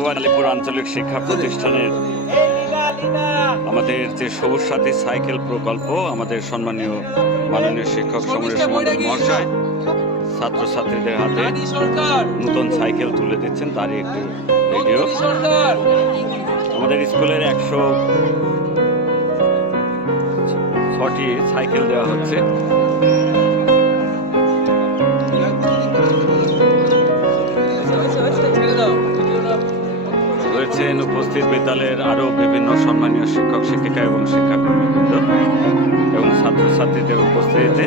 আলিপুর আঞ্চলিক শিক্ষা প্রতিষ্ঠানের আমাদের যে সবুজ সাথী সাইকেল প্রকল্প, আমাদের সম্মানীয় মাননীয় শিক্ষক সমরেশ মণ্ডল মহাশয় ছাত্রছাত্রীদের হাতে নতুন সাইকেল তুলে দিচ্ছেন, তারই একটি ভিডিও। আমাদের স্কুলের 106টি সাইকেল দেওয়া হচ্ছে। রয়েছেন উপস্থিত বিদ্যালয়ের আরও বিভিন্ন সম্মানীয় শিক্ষক শিক্ষিকা এবং শিক্ষাকর্মীবৃন্দ এবং ছাত্রছাত্রীদের উপস্থিতিতে